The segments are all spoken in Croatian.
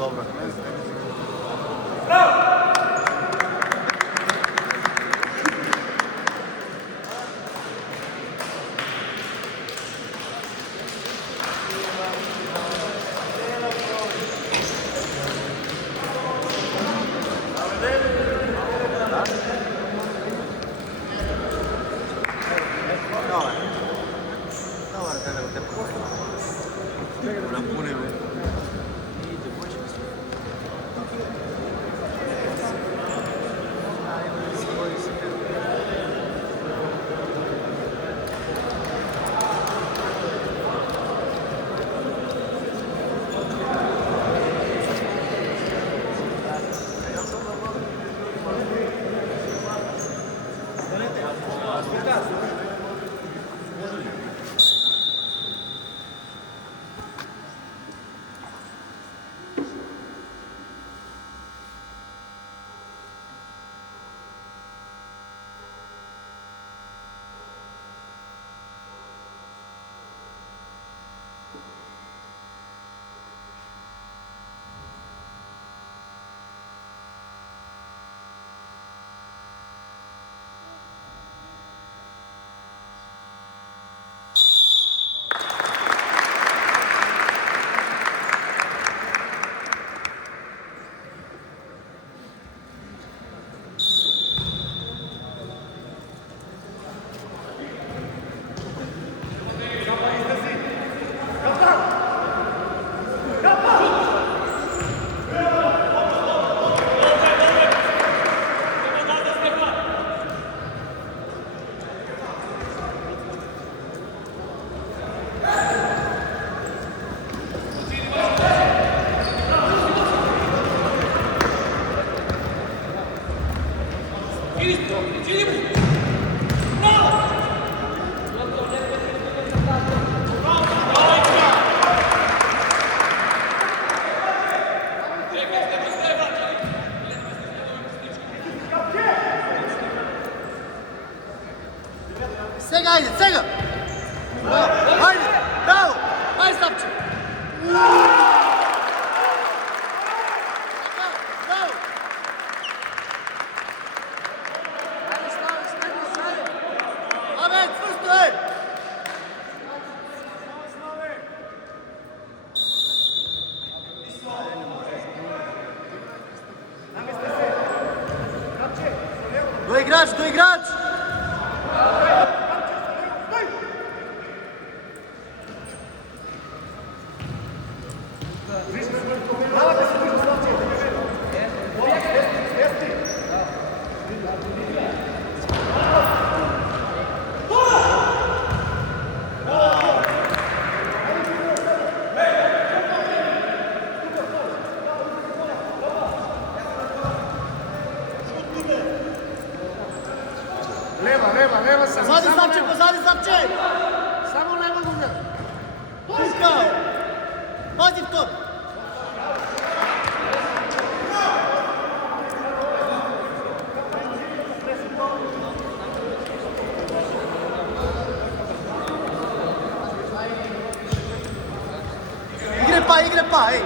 dobro. Sega, ajde, sega! Ajde, bravo! Ajde, Stavče! Bravo! Ajde, stavi, Amen, čvrsto, ej! Doigrač, doigrač! Leva sam. Pozadi Stavče! Samo leva noga. Tukao! Pazi to! Igre pa, ej!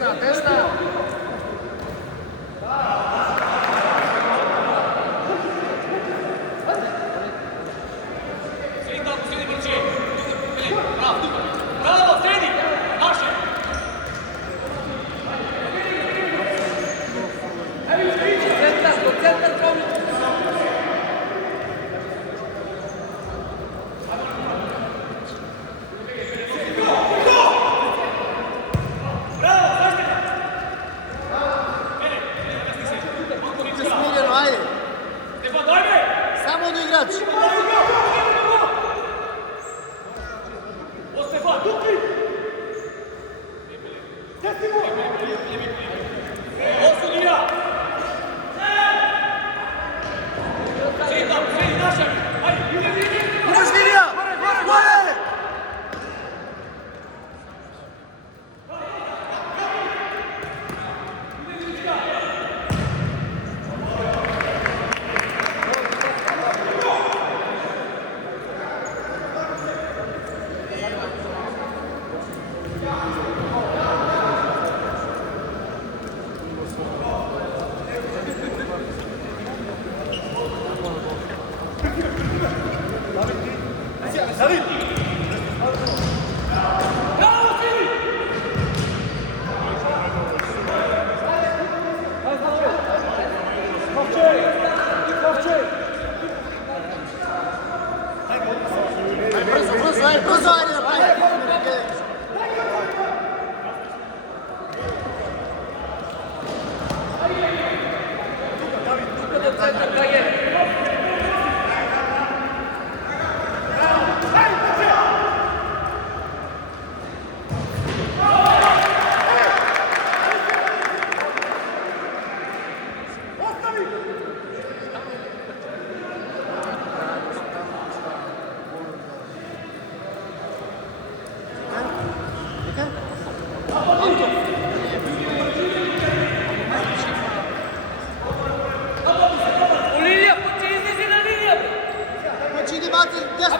Desna, desna. Smiljeno, ajde. Samo do igrač. Ideš Vilija! Gore! Brzo, ajde da pravi. Znači ide Macer desno,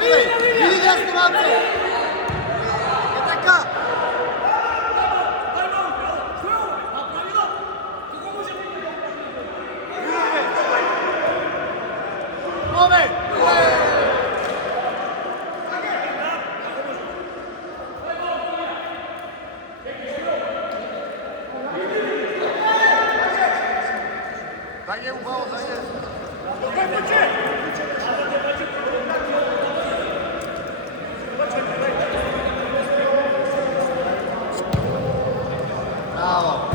ide desno Macer. Je така. Ove! Daj je uvao, daj je. Bravo.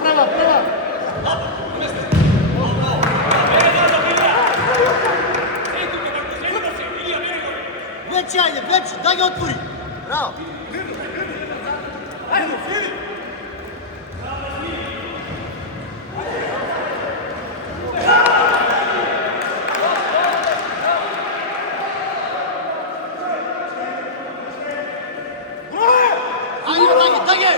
Prva. Veći, ajde, veći, daj ga otvori. Bravo. Ajde, daj ga.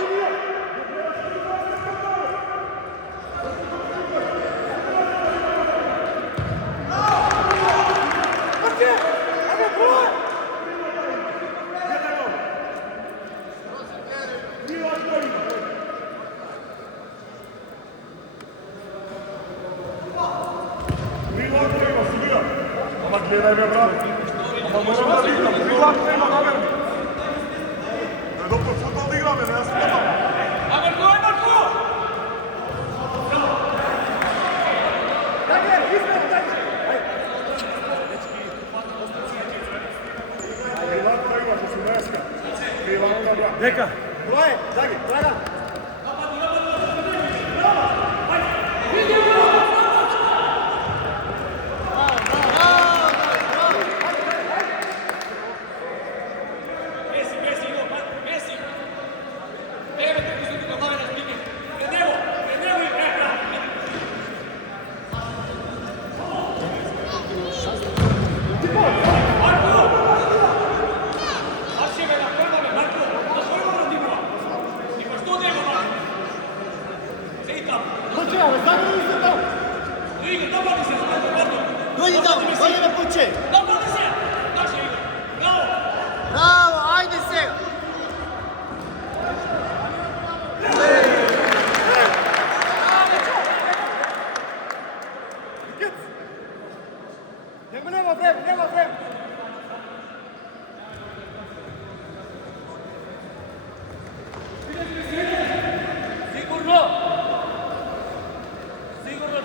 daj me brate. Pa moram da digram, prilaz nema namerno. Da je dobro futbol da igrame, ne ja sam tamo. Neka! Broje, Dagi, Dragan! Dođi tamo, dođi me kuće! Bravo, ajde se! Nema vreme!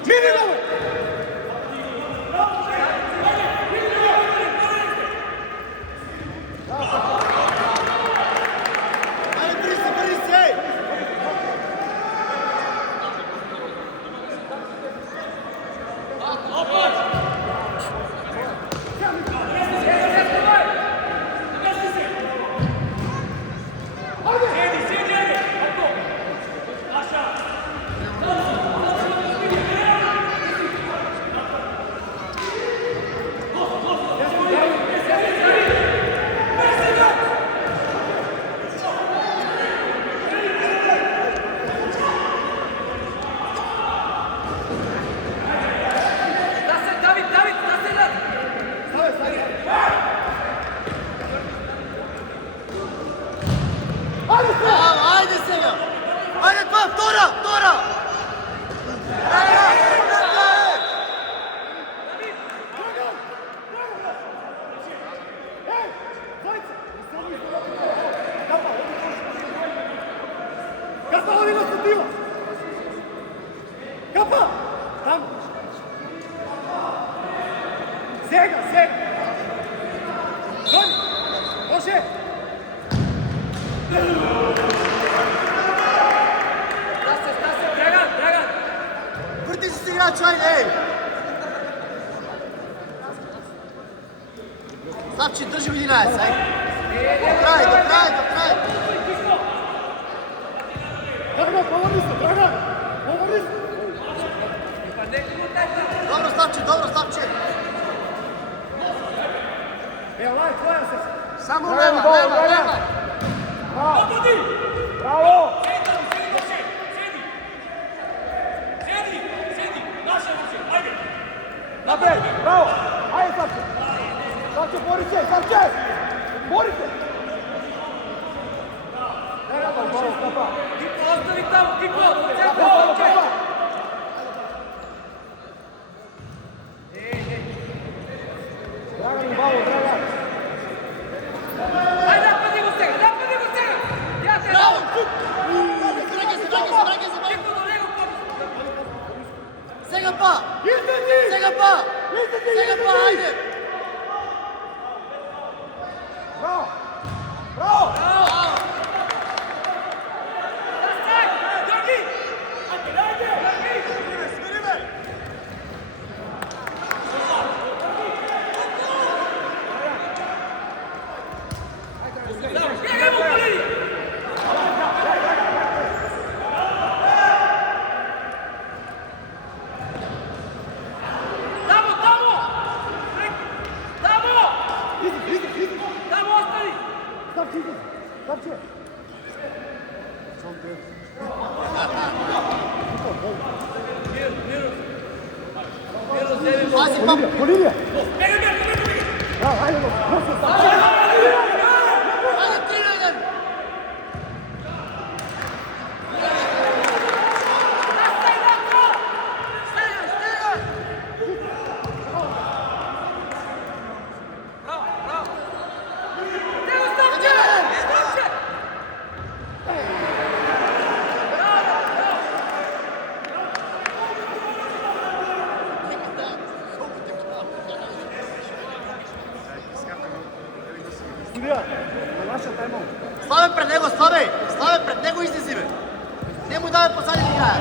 Minimum! Ajde, bori se! Ajde se ga! Ajde pa, Tora! Kapa, ovdje nas utio! Kapa! Tamo! Sega! Donji! Može! Dragan! Vrti se igrač, ajde, ej! Zapči, drži Viljinajac, ajde! Do kraj! Dragan, pomogli se! Dobro, Slavče! Evo, laj, tvoja se! Samo leva! Bravo! Napred! Bravo! Ajde, Slavče, bori se! Bori se! Kipo, ostavi tamo, Kipo! Dragan i Bavo, Dragan! Ajde, napadi go se! Ja te Bravo! Kipo, do njega Sega pa, ajde! Bravo! Slavče! Pazi pa! Bolivija! Ajde, 3-1! Naša tajmo. Slave pred него, Slave pred него izlazi me. Nemoj da me pozadnji igraja.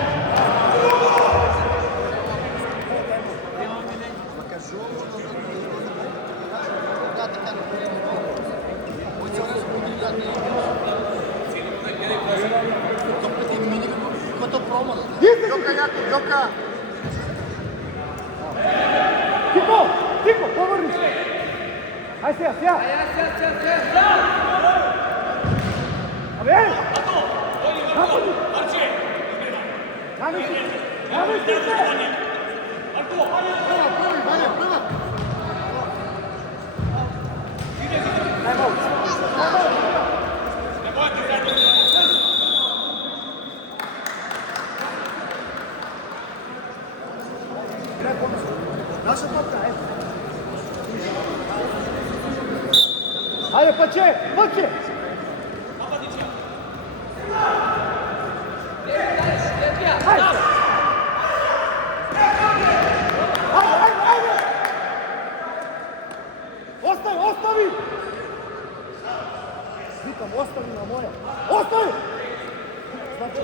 Ko to promo? Joka. Тихо, поверни се. Ај сега. Абе! Напади! Намести се! Наша топка, Ајде, паче! Ајде! Остави! Викам, остави на моја. Остави! Значи,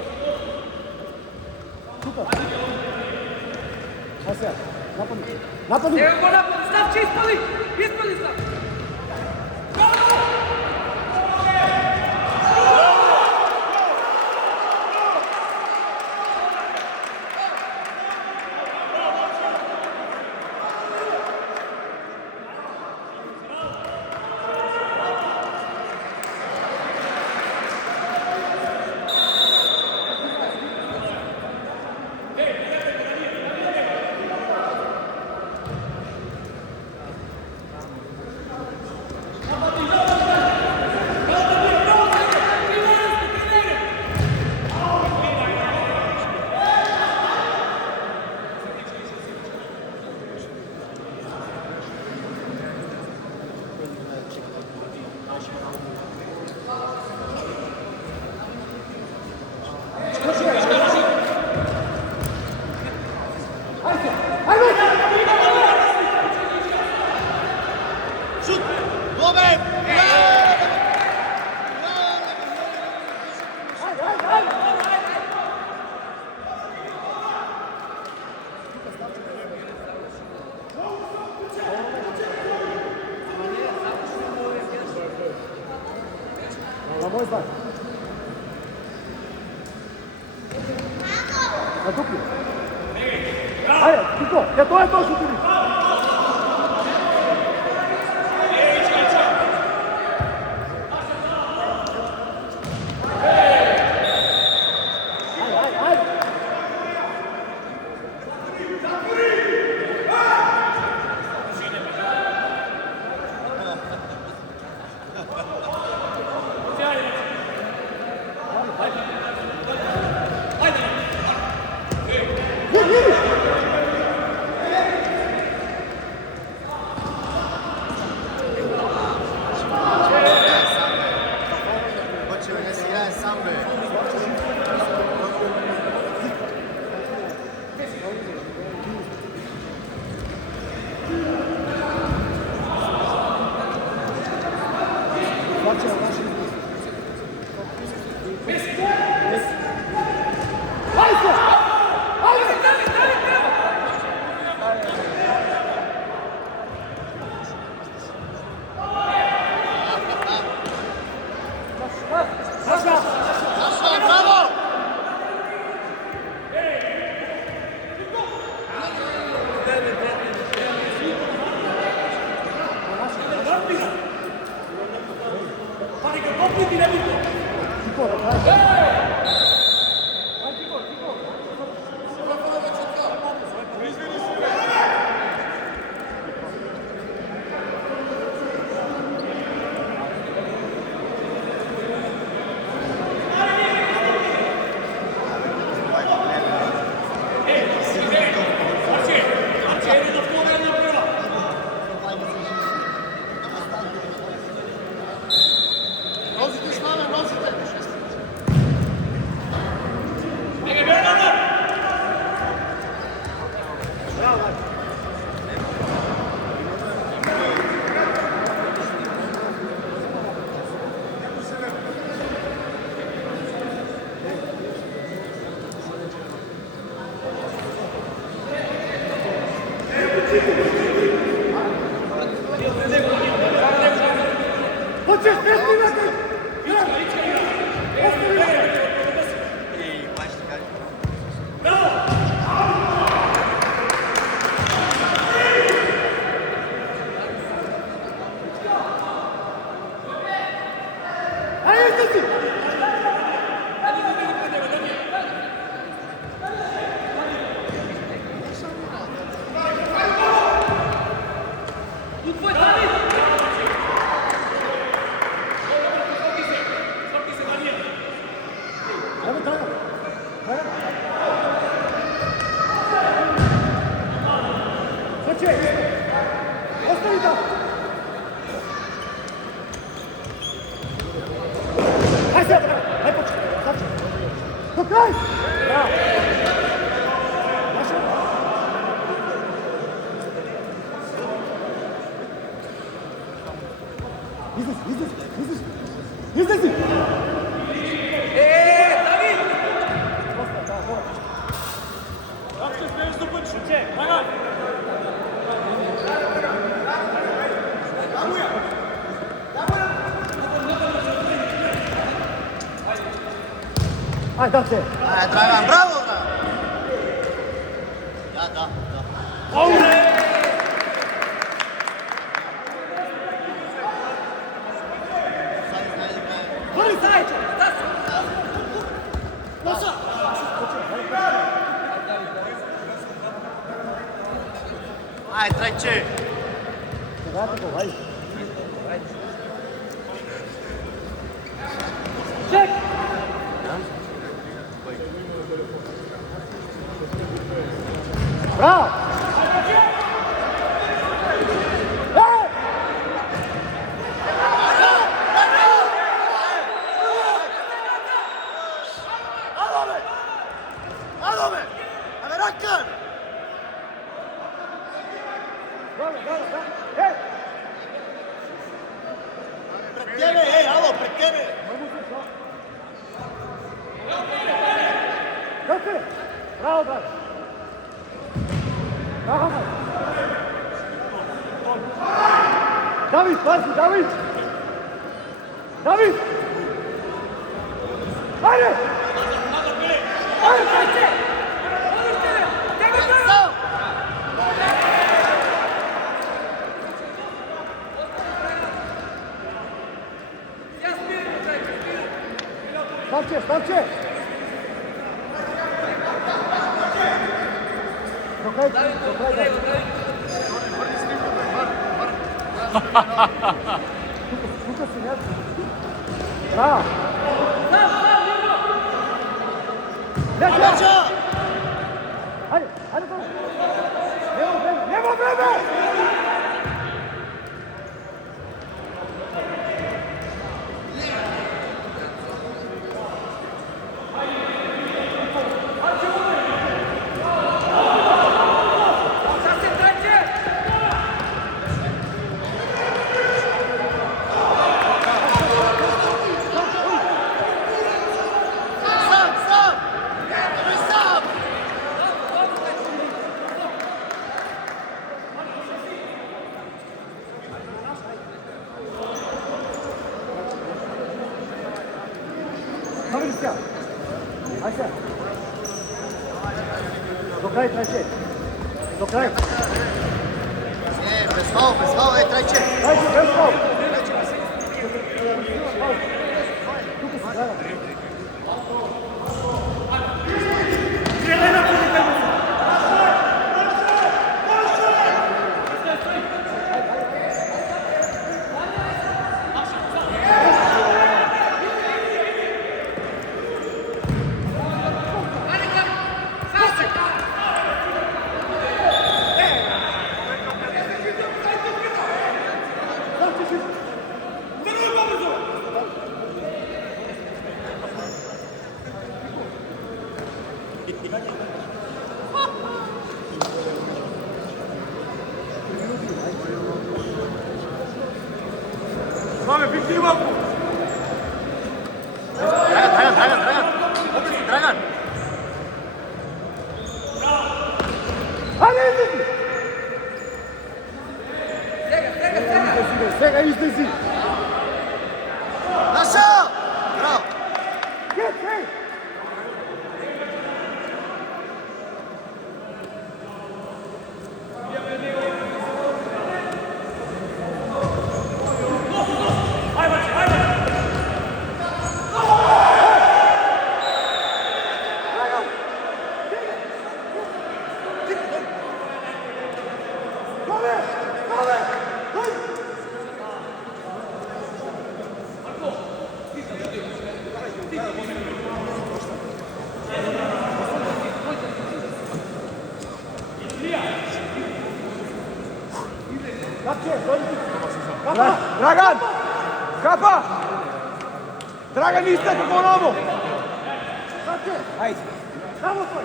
тука. Ај сега, напади. Ево го напади, Славче, испали Слав. На мой знак. На дупли. Ајде, Тито, тоа е тоа што ти ви. Hoćeš, ne snimati! Ostavi tamo! Aj se, aj počekaj, začekaj. Do kraj! Bravo! Naša? Izlezi! David! Kako se smiješ do počuće? Dragan! Aj, da se! Aj, Dragan, bravo, Dragan! Da. Voli Zajče! Da se! Nosa! Aj, treće! Vrati go, ajde. Ček! Bravo! Hallå med! Han är rackaren! Bravo! Hej! Pred tebe, hej, halo, pred tebe! Dakle! Bravo, bravo! Bravo! David, pazi, David! David! Ajde! Voli Zajče! Voli tebe! Tebe bravo! Sam! Ja smirim, Zajče, smirim! Stavče! Do kraja. Suka si, ne? Bravo! Abača! Ajde, Nemo vreme! Sasvim Zajče! Sam! Evo sam! Kamerı siyah. Ayşe. Dokaj, treće. Dokaj. Bez faul, ej, treće! Ajde, bez faul. Тука си, Dragan. Slave, biti ovako! Dragan! Ajde, izlezi! Dragan! Kapa! Dragan, istakli ponovo! Ajde. Samo tvoj.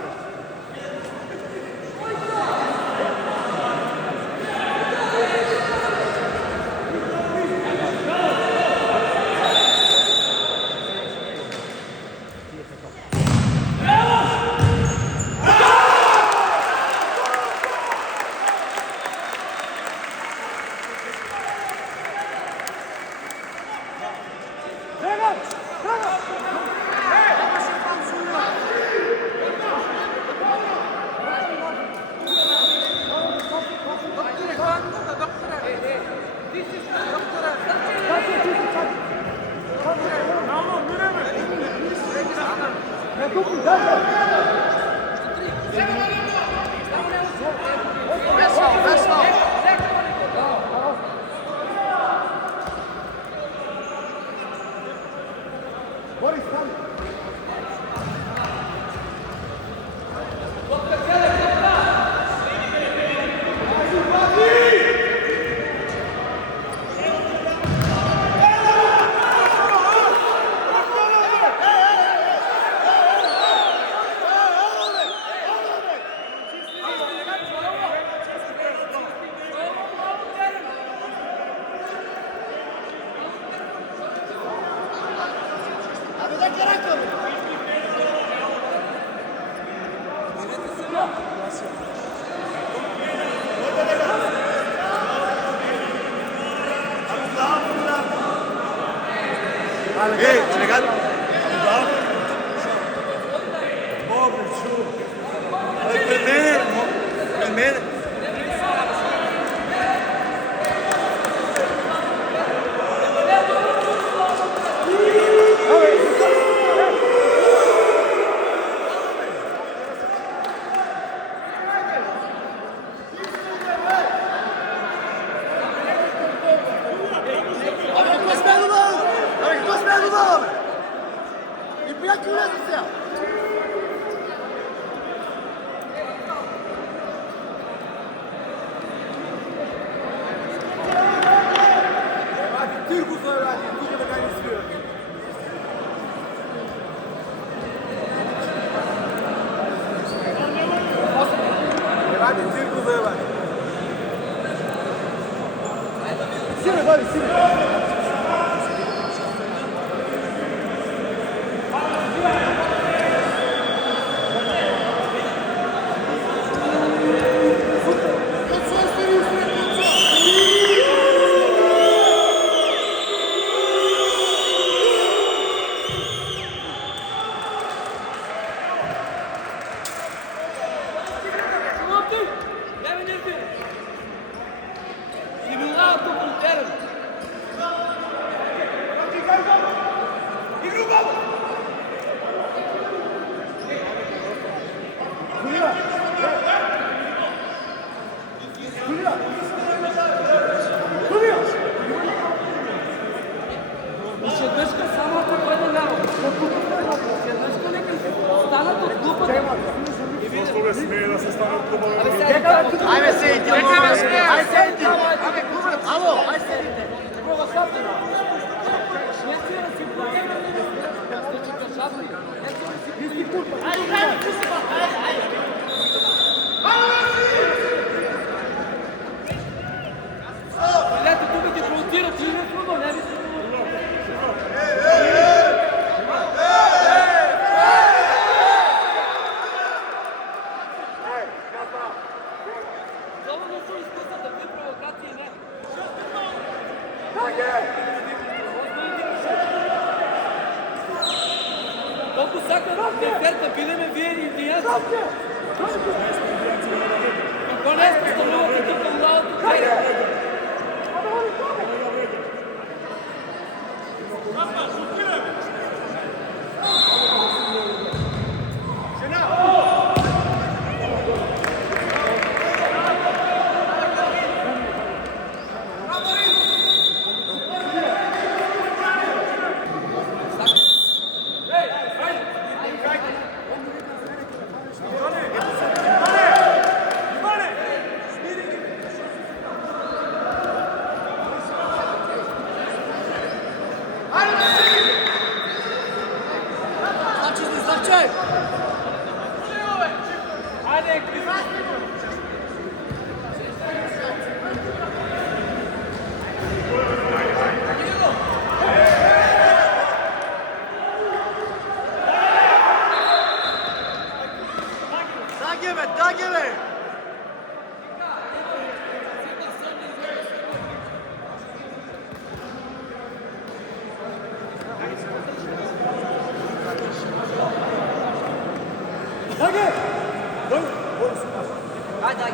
Dragan! Dragan! Ne tupi, Dragan! Vesno! Boris, stani! Abi da gerek yok. Legal. Pobre, chulo. Primeiro. I prijatelj ulazite. Cirkus radi, tuđe da ga ne svira. Radi cirkus radi. Sine, Boris, sine. Zašto ne smije da se stane u klubove? Ajme sedite, ajde sedite. Alo, ajde sedite. Gledajte, tu biti provocirati, ne slubo, ne biti. Dovoljno su iskustva da te provokacije ne. Колко всяка еферта бидеме вие индиянци. Какво не е постановата тук в лавата? Marčaj! Ajde, Da gibi. Hadi. Dön. Hadi, hadi.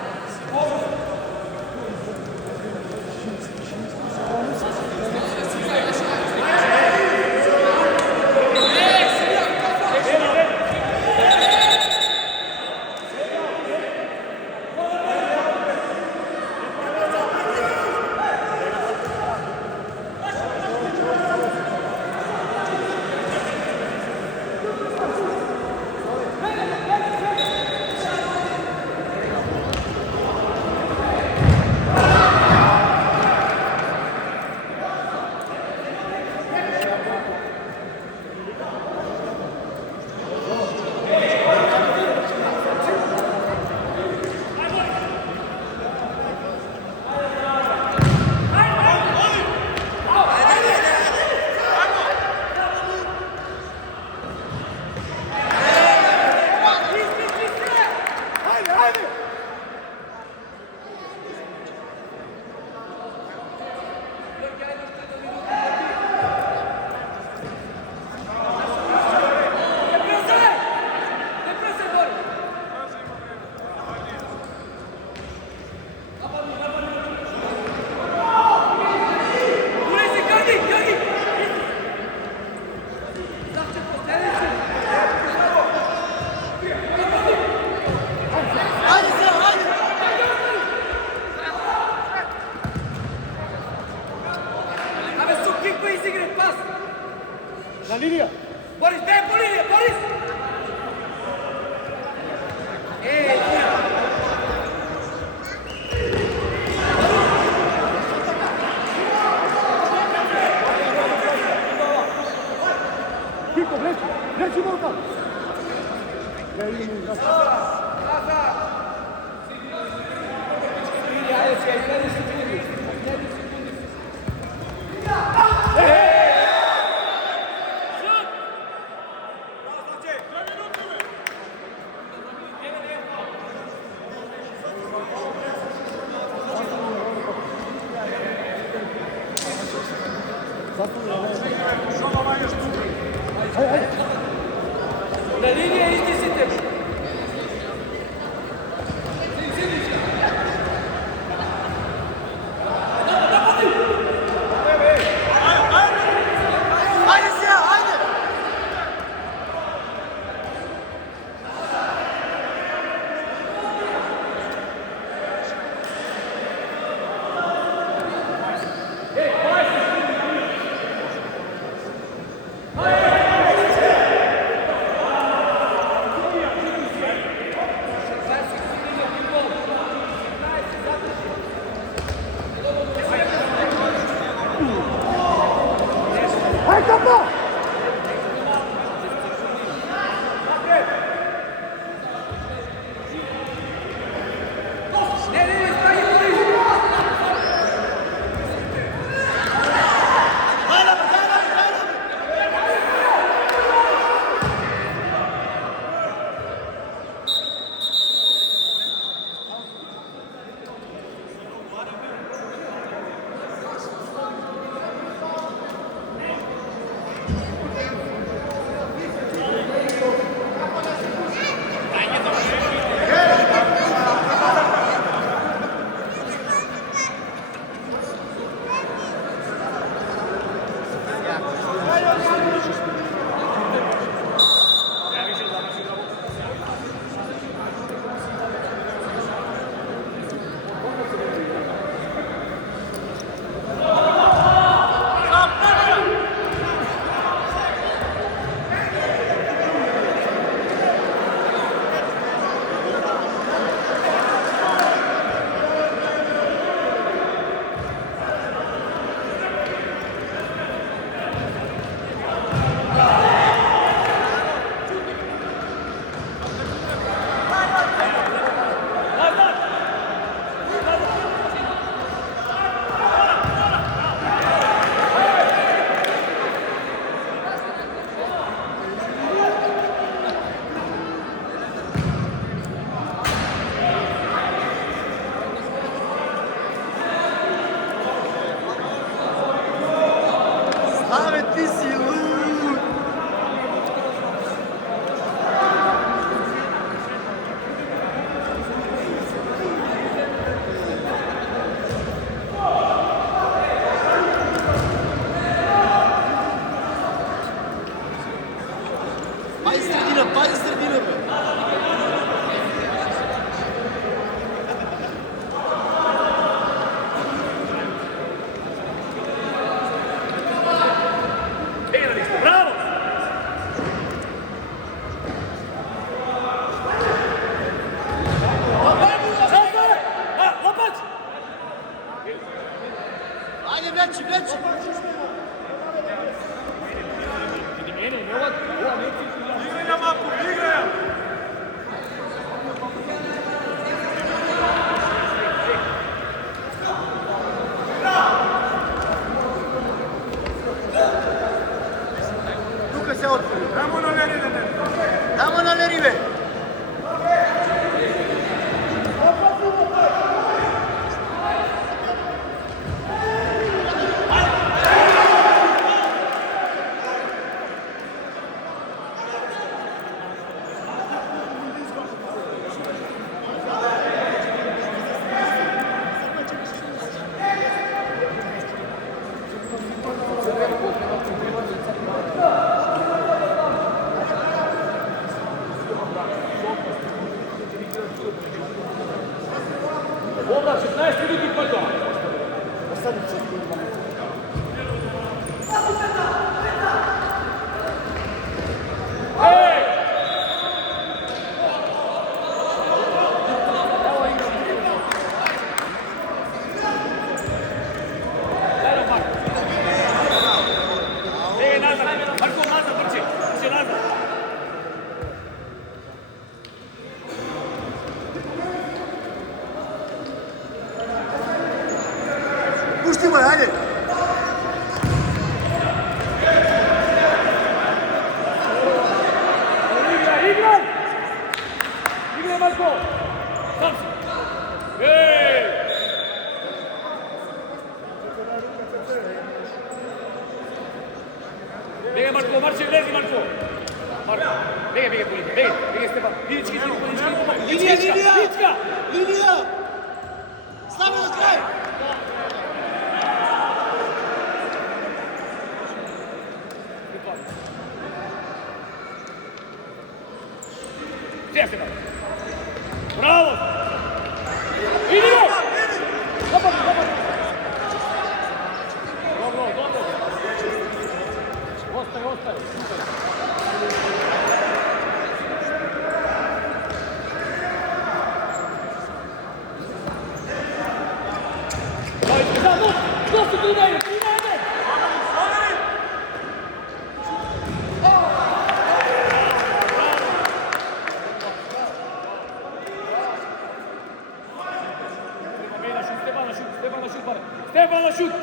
Haydi haydi. Haydi sen haydi. Абе, сукик па изигри, пас! Na linija. Борис, дай по линия, Борис! Ей, Kiko, vreći. Vreći volka. Ne idemo. Haydi haydi. на линия издесите! Haydi Siyah haydi. Haydi kapma. Не, не, не, стани, Борис! Haydi abi, haydi abi, haydi abi. se otvori. Tamo na le rive. Onda 16 ljudi pojdo. Hej! Nazad, Marko, nazad, brči, še nazad. Pušti moj, ajde! Igraj! Igraj, Marko! Sam si! Ej! Bega, Marko, marši, lezi, Marko! Marko, bega, bega, Stefan! Idički, Linija! Linija! Slavi na kraj! Stefan! Bravo! Idemo! Dobar! Dobro. Ostaje. Dosta tu daju! Stefan, šut!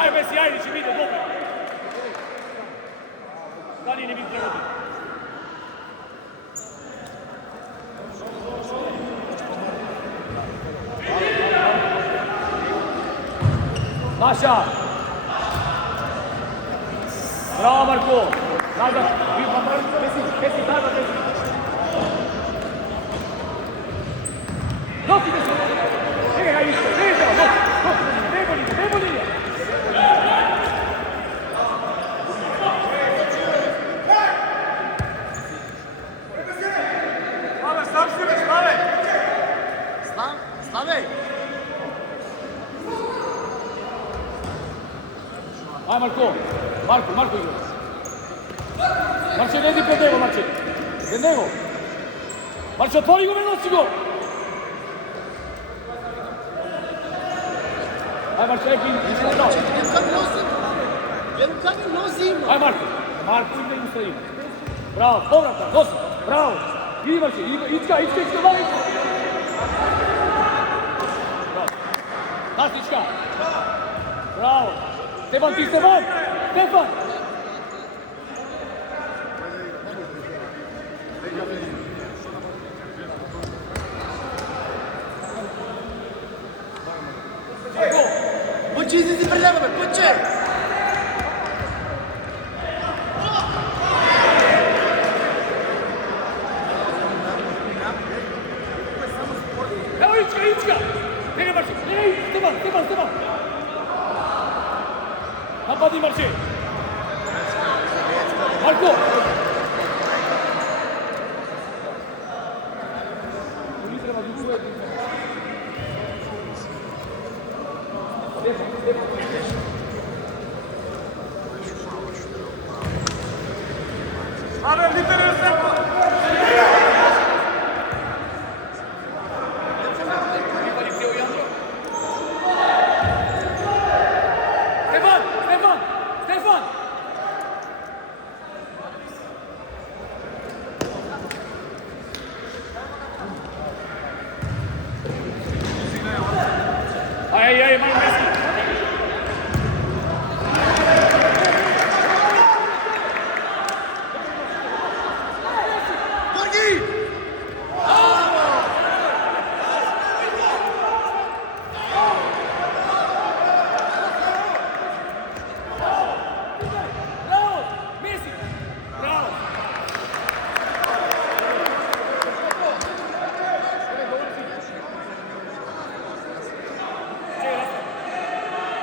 Aj, Messi, ajde, će biti, dobro. Stani, ne biti trebati. Maša! Bravo, Marko! Nazad, Messi, nazad, Messi! Nosi Messi! Čekaj, hajde, ne boli! Slave! Aj, Marko igra. Marče, ne di pred nego, Marče. Pred nego. Marče, otvori go, ne nosi go. Aj, Marče, Jedan nosim! Aj, Marko igra i ustaje. Bravo, povrata, nosi. Bravo. Idi, Marče, ička, dali. Bravo. Nastička. Bravo. Stefan! Pući, izizi pred njegove, pući! Evo ička! Nega Marče! Stefan! Napadi Marče! Marko! Ave, literalno Stefan! Stefan! Aj, malo Messi!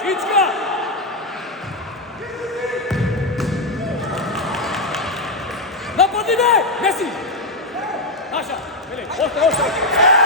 pička! Napadi me! Messi! Naša! Veli, ostaje!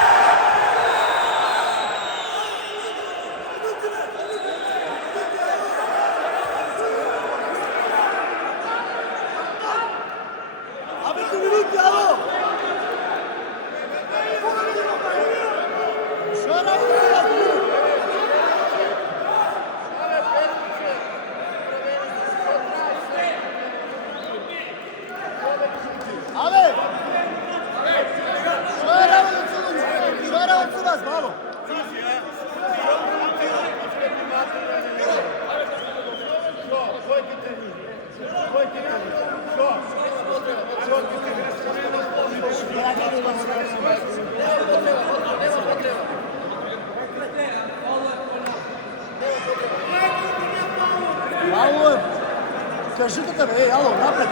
Кажите те, бе, ало, напред!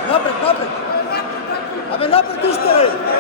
Абе, напред уште, бе!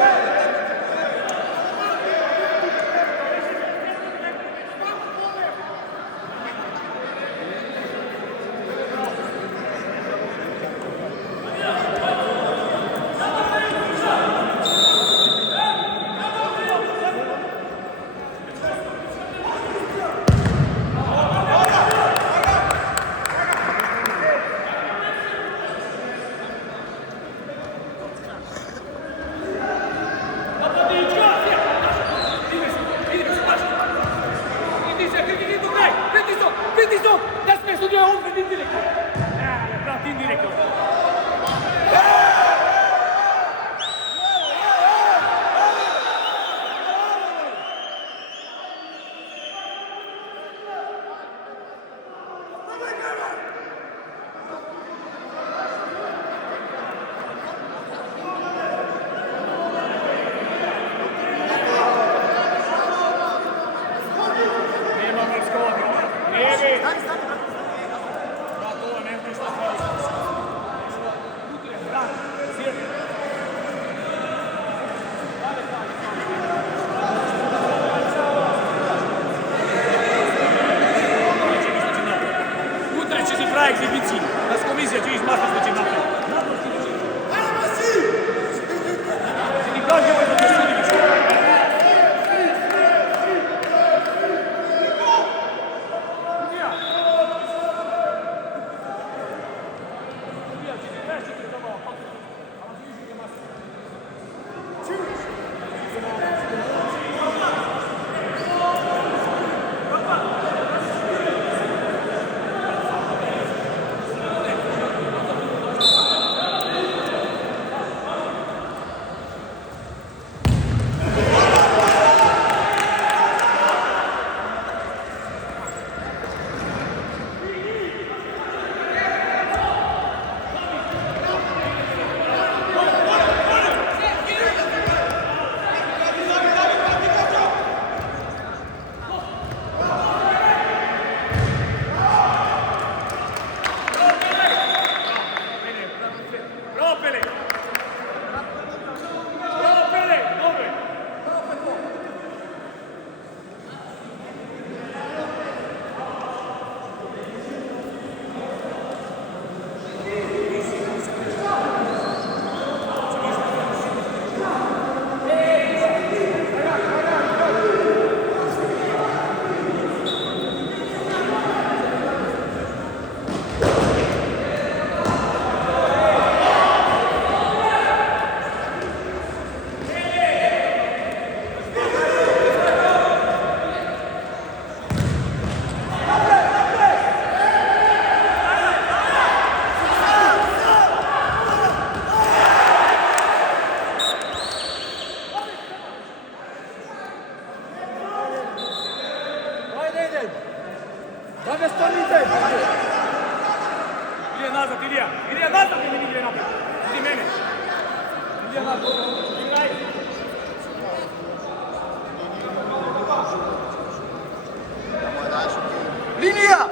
Linija!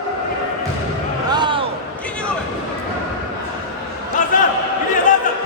Bravo! Nazad! Ilija, nazad!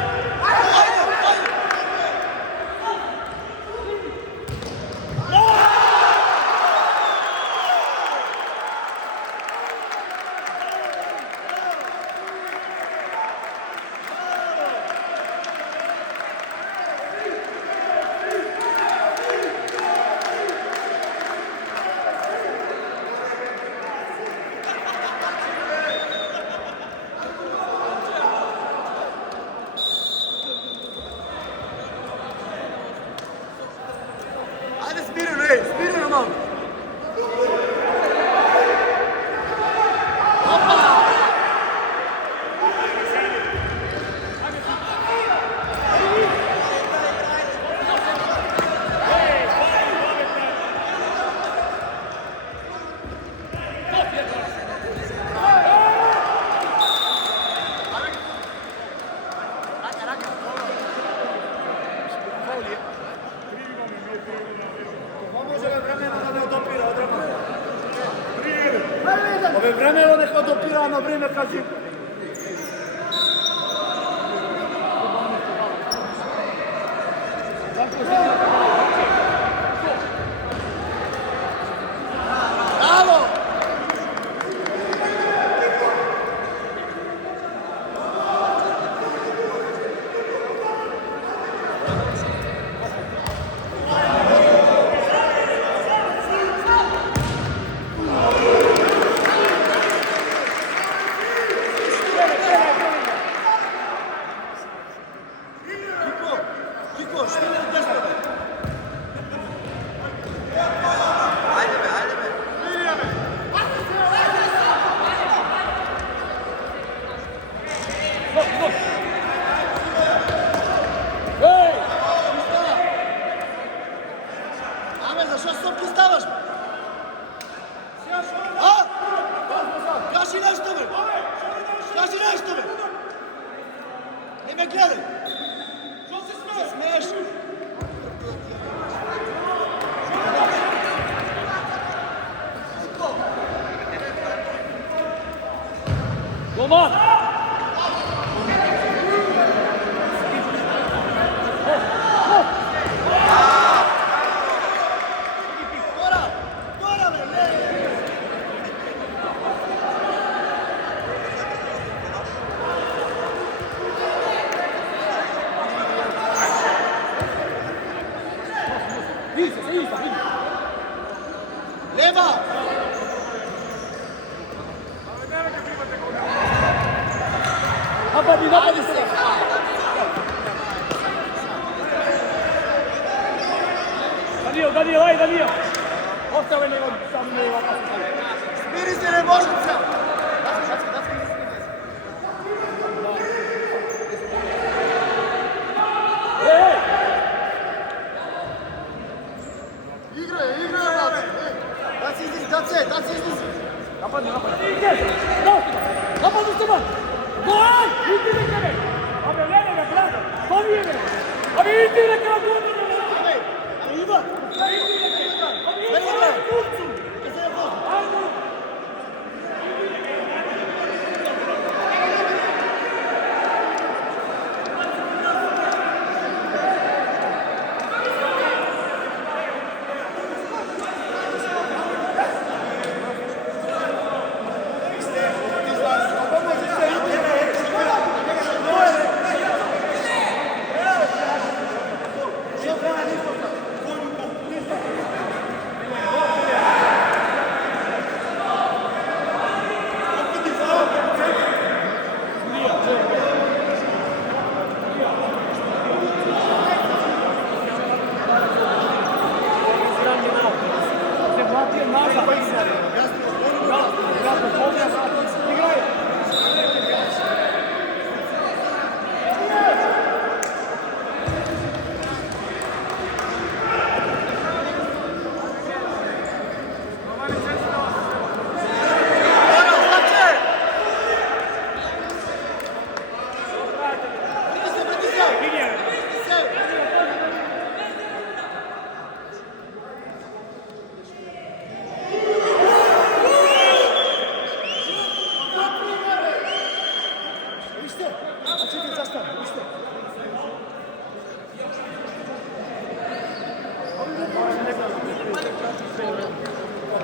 Ove vremeno neko dopira na vreme kaži. Bravo! Kiko, što je desno? Ajde be, ajde be. Ej! Ame, za što stopki stavaš? A? Kaži nešto me! Kaži nešto me! Ne me gledaj! Što se smeješ? Golman! Gora! Gora me! Vidi se, vidi. Leva! Napadi se! Danio, ajde Danio! Ostale nego sam ne ovako. Smiri se, ne može se! Ej! Igraj, brate! Daci izlizi! Napadi! Napadi se man! Gol! Idi ne kere! Ame, lene ga, brate! Povije me! Ame, idi ne kere, gol! Ivan!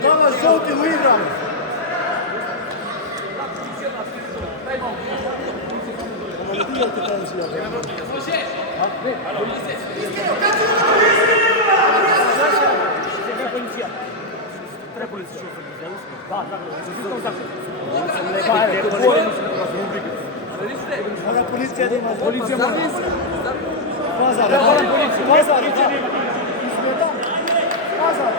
Dama žuti u igram! Mora policija da ima. Policija mora. Pazar, pazar. Pazar.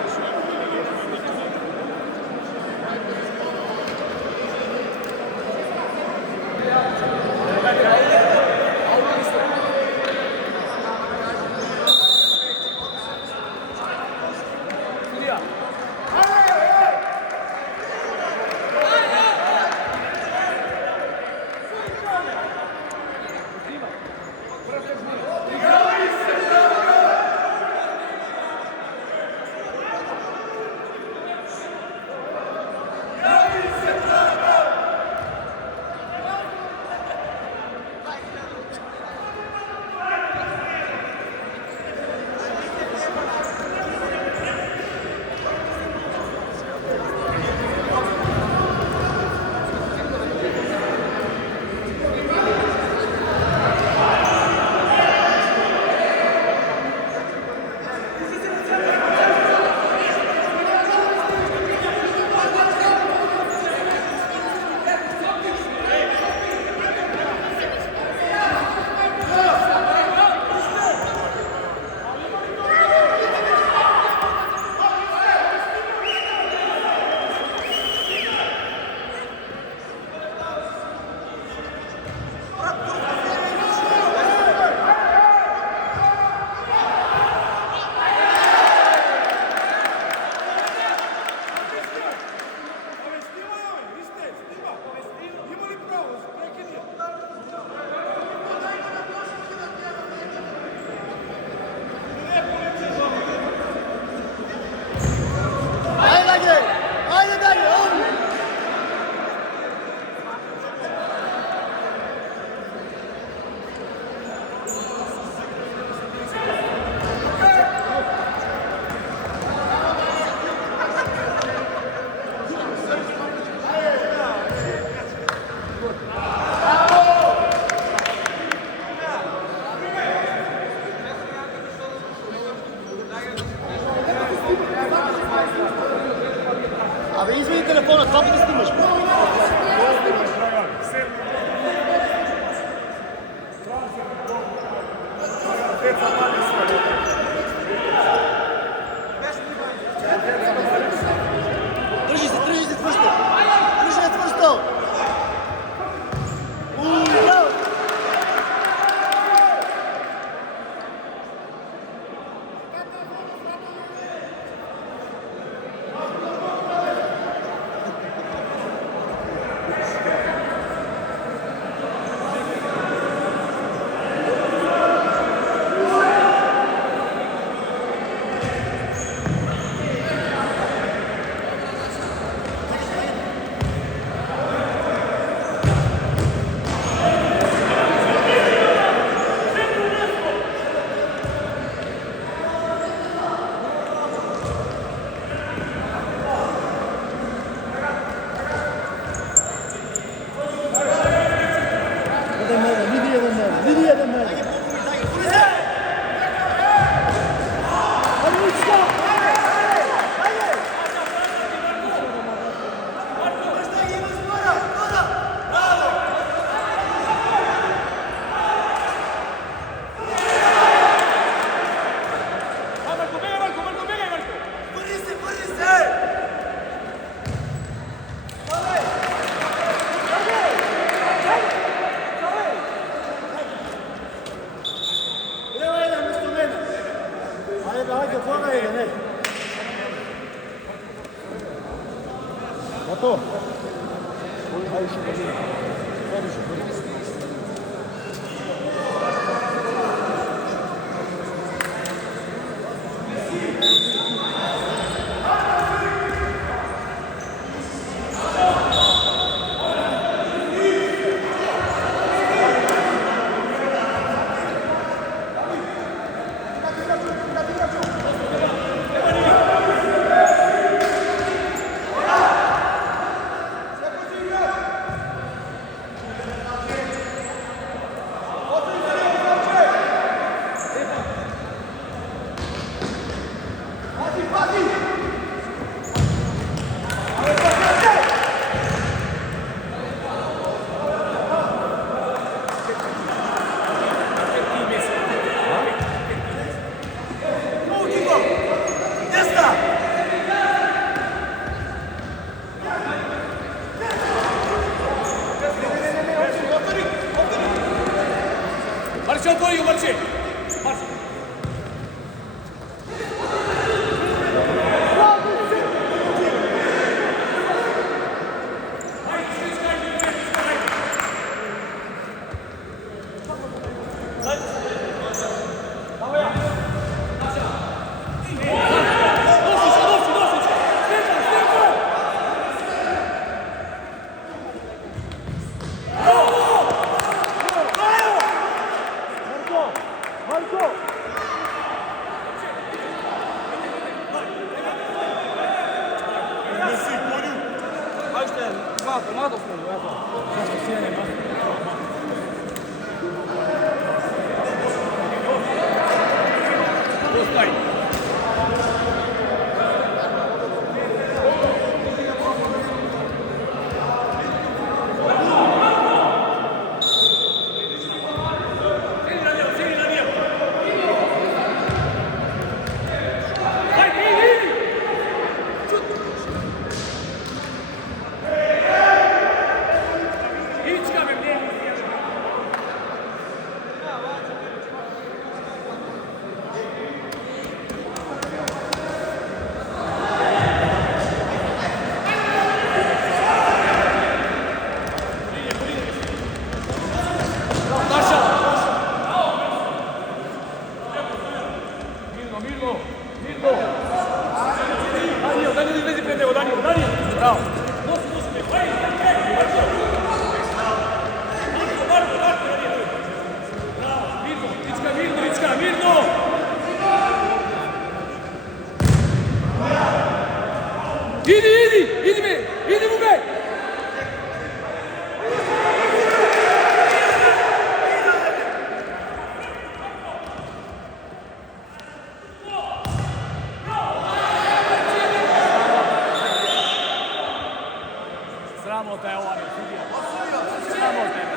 Marci, otvori ga, Marci! Marci! Idi mu be! Sramota je ova, sudija. Sramota je.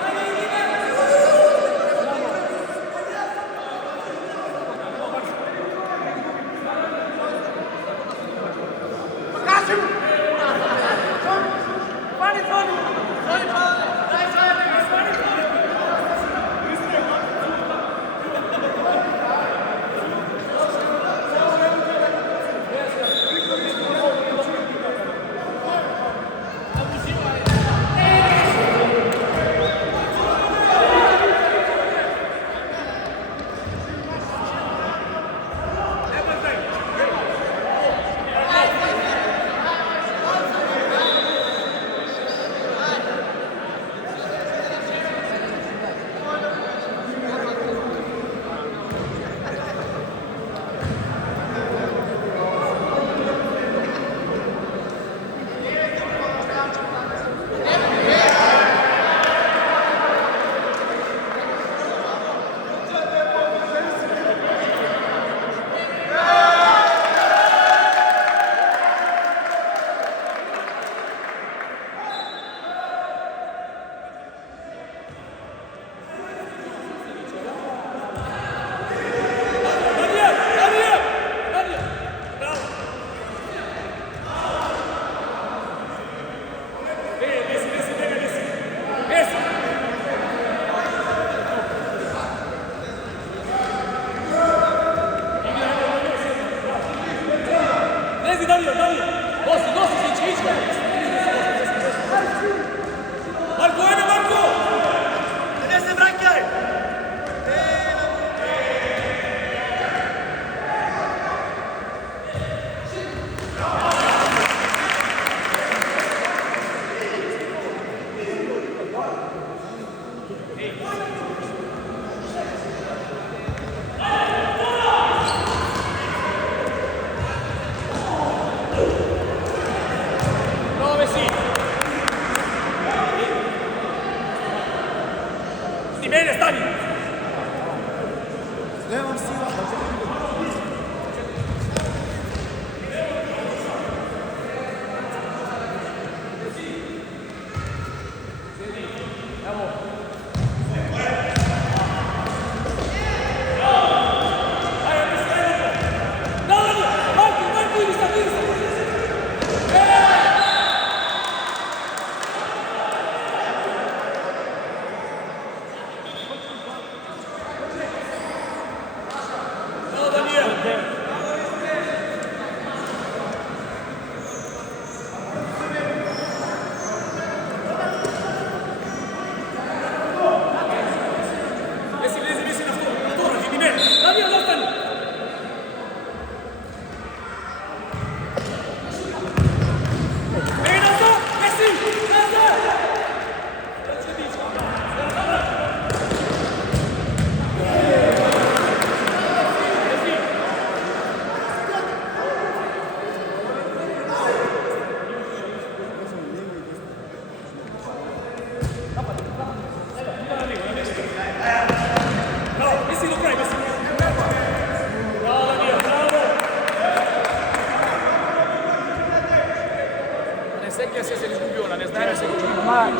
Ma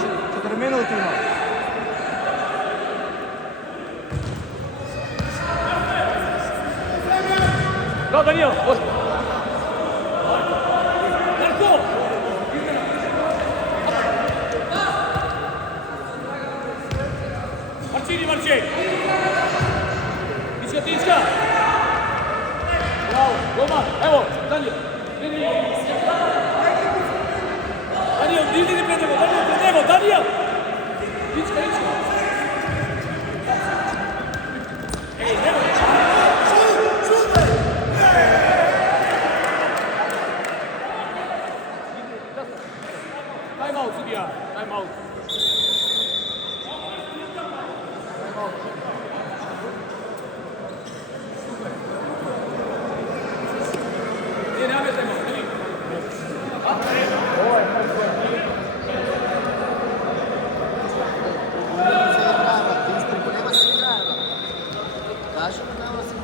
4 minuti ima. Go, Danilo! Marko! Marcini, Marcini! Tiska, tiska! Bravo, golman, evo, Danilo! Danilo, idi pred njegov, Danilo! Tiska, tiska! Ej, evo! Time out, sudija, time out. Nije nametemo, vidi. Nema se igrava. Kažemo nama se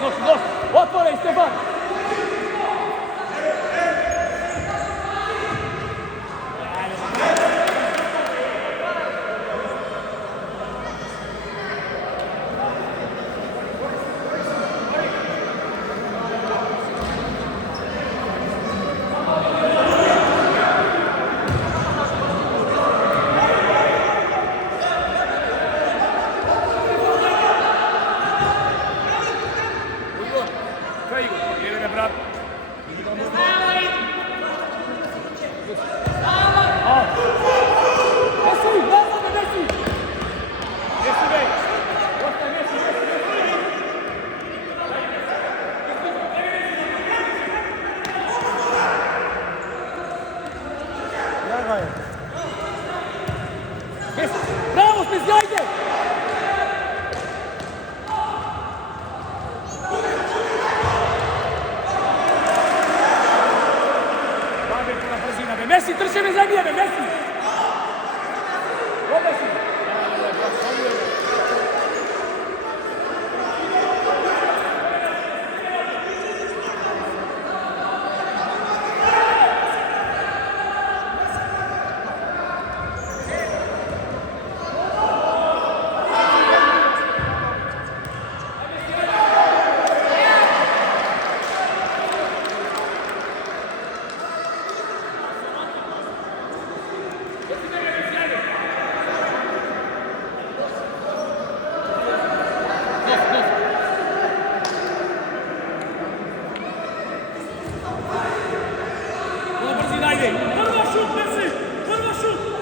Došli. Otvoraj, Stefan. Bravo, Spezjajde! Messi, trče me za njebe, Messi! Ovo Messi! Prva šut, Messi! Prva šut!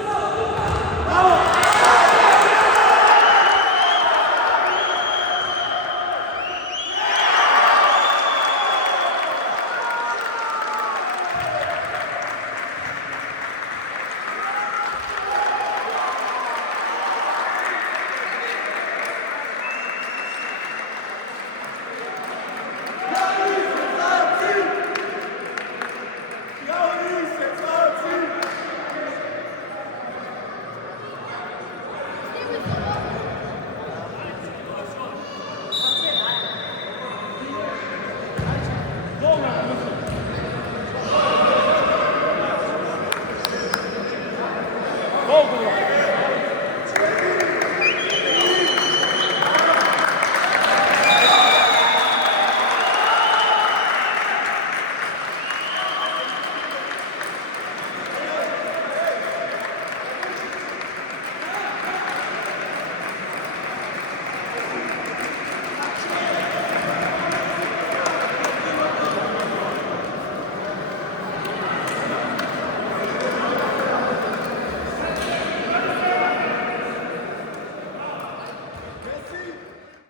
Gol,